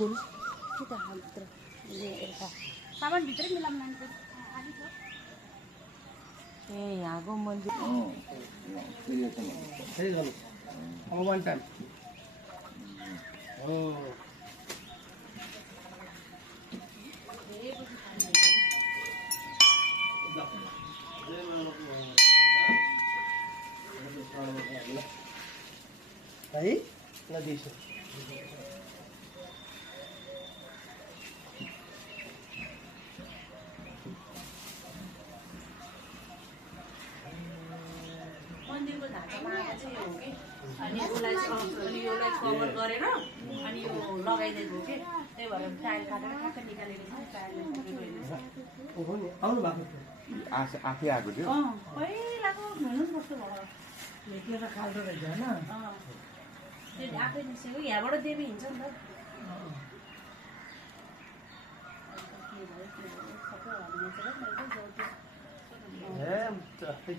फुल के त भित्र एउटा सामान भित्रै मिलाउन नानीको आदि छ ए यहाँको मन्दिर सही गर्नु अब वान टाइम हो है नदीस मन्दिरको ढाँचामा चाहिँ हो कि अनि उसलाई योलाई कभर गरेर अनि यो लगाइदिएको हो कि त्यही भएर टाइल काटेर ठ्याक्क निकालेको छ टाइलले आउनु भएको आफै आएको थियो पहिलाको हेर्नुहोस् कस्तो भयो लेखेर खाल्दो रहेछ होइन त्यो आफै निस्केको यहाँबाट देवी हिँड्छ नि त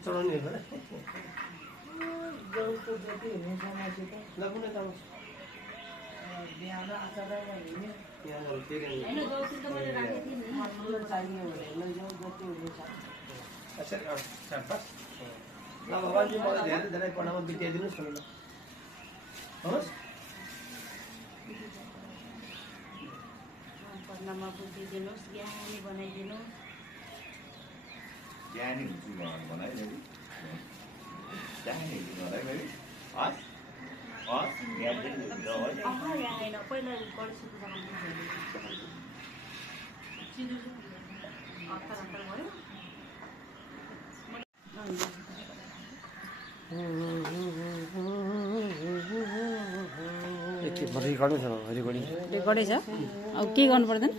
चढाउने गाउँको जति हुने समाजसित लगुन त बिहान आचार हिँड्ने होइन गौती त मैले राखेको थिएँ नि चाहियो भने लैजाउँ जति हुनेछ ल भगवान्जी मलाई धेरै धेरै पढामा बिताइदिनुहोस् न होस् पढ्नमा बुद्धि दिनुहोस् ज्ञानी बनाइदिनुहोस् ज्ञानी हुन्छु बनाइ ज्ञानी हुन्छु बनाइ मैले हस् हस् ज्ञानी हुन्छ हो यहाँ होइन पहिला गणेश हतार हतार भयो रिकर्डै छ रिकर्डिङ रेकर्डै छ अब के गर्नु पर्दैन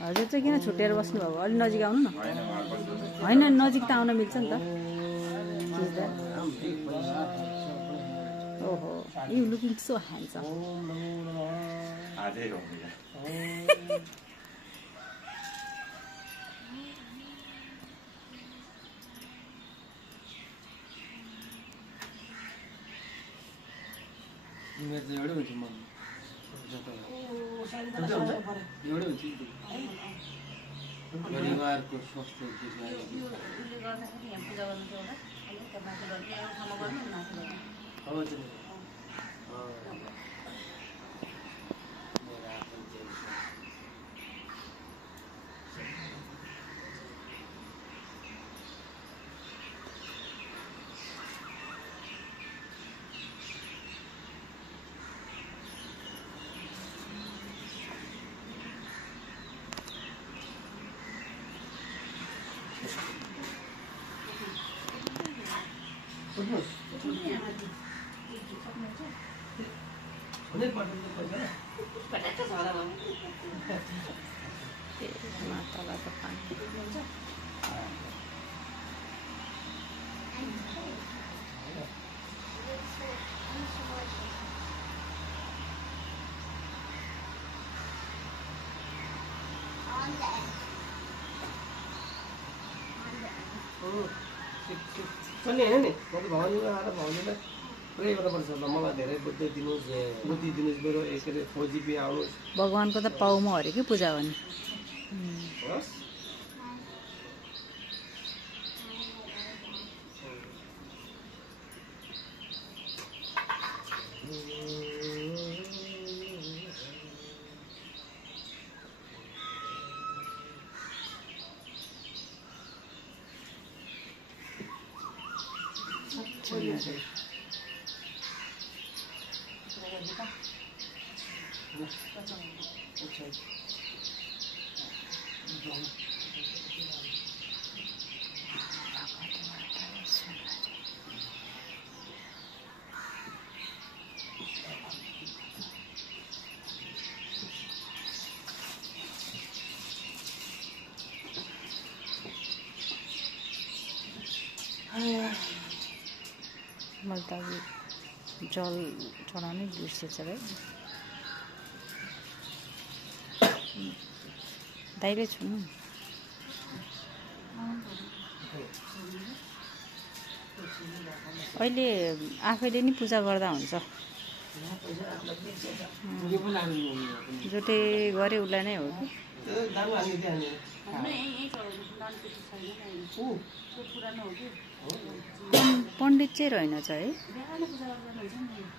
हजुर चाहिँ किन छुट्याएर बस्नु भएको अलिक नजिक आउनु न होइन नजिक त आउन मिल्छ नि त ओहो यु लुकिङ सो ह्यान्डसम आजै हो मेरो चाहिँ एउटै हुन्छ मन एउटै हुन्छ परिवारको स्वास्थ्य उसले गर्दाखेरि यहाँ पूजा गर्नु थियो होला अलिक माथि गर्नु एउटा ठाउँमा गर्नु माथि गर्नु मातालाई त पानी सन्नी होइन नि म त भवानीमा आएर भवानीलाई प्रे गर्नुपर्छ ल मलाई धेरै बुद्धि दिनुहोस् मेरो के अरे 4 GB आओस् भगवानको त पाउमा हरे कि पूजा गर्ने होस् मैले त अघि जल चढाउनै बिर्सेछ है दाइले छुनु अहिले आफैले नि पूजा गर्दा हुन्छ जोटे गरे उसलाई नै हो कि दाम हाल्ने त्यहाँ हाल्ने पण्डित चाहिँ रहेन चाहिँ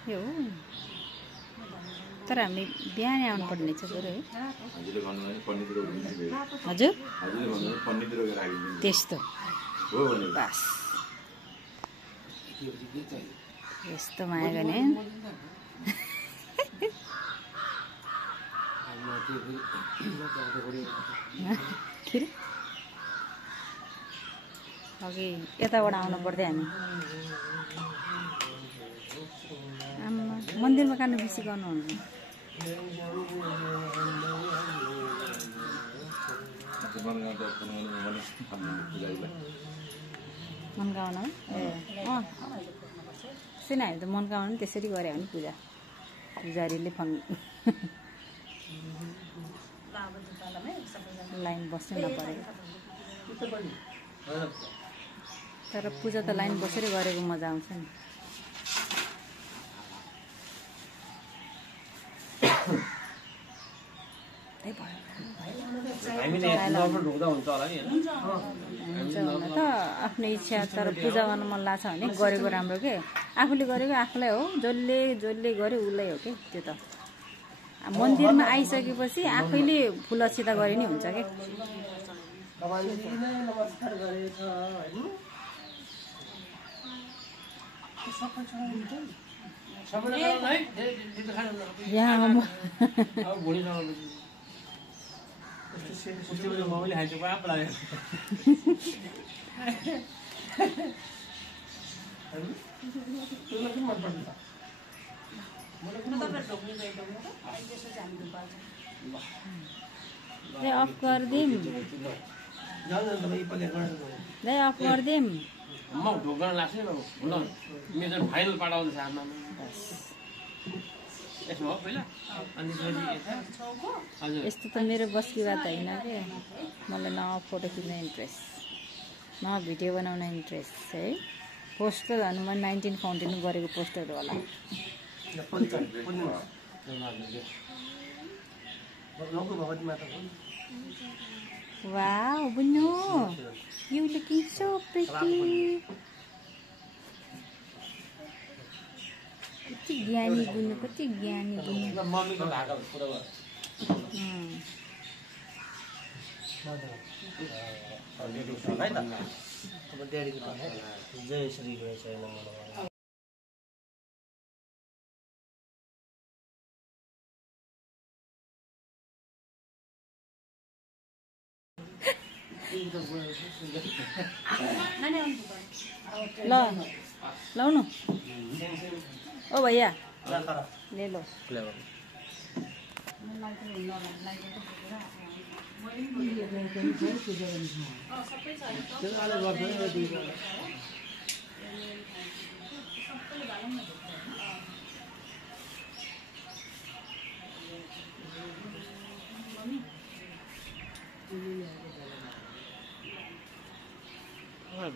है यो हो तर हामी बिहानै आउनुपर्ने छ बरु है हजुर त्यस्तो बास यस्तो माया गर्ने अघि यताबाट आउनु पर्थ्यो हामी मन्दिरमा कानु बेसी गर्नुहुन्छ मनकामना ए अँ सुन हामी त मनकामना पनि त्यसरी गरे हो नि पूजा पुजारीले फन लाइन बस्नु नपरेको तर पूजा त लाइन बसेरै गरेको मजा आउँछ नि त आफ्नै इच्छा तर पूजा गर्न मन लाग्छ भने गरेको राम्रो के आफूले गरेको आफूलाई हो जसले जसले गर्यो उसलाई हो कि त्यो त मन्दिरमा आइसकेपछि आफैले फुल अक्षता गरे नि हुन्छ के अफ गरिदिउँ अफ गरिदिउँ म ढोक्न लाग्छ नि बाबु ल मेरो फाइनल पाठाउँदैछ आमा यसमा हो पहिला अनि हजुर यस्तो त मेरो बसकी बात होइन कि मलाई न फोटो खिच्न इन्ट्रेस्ट न भिडियो बनाउन इन्ट्रेस्ट है पोस्टर हनुमान 19 फाउन्टेन गरेको पोस्टर होला wow Bunu you looking so pretty कति ज्ञानी बुनु कति ज्ञानी बुनु मम्मीको भाका पुरा भयो है त अब ड्याडीको त जय श्री गणेशाय नमः ल लाउनु ओ भैया ले लो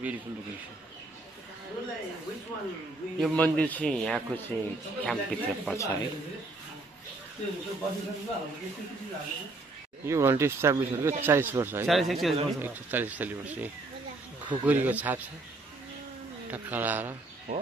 ब्युटिफुल लोकेसन यो मन्दिर चाहिँ यहाँको चाहिँ क्याम्पभित्र पर्छ है यो घन्टी इस्टाब्लिसहरूको 40 वर्ष है 40 वर्ष खुकुरीको छाप छ टक्क लाएर हो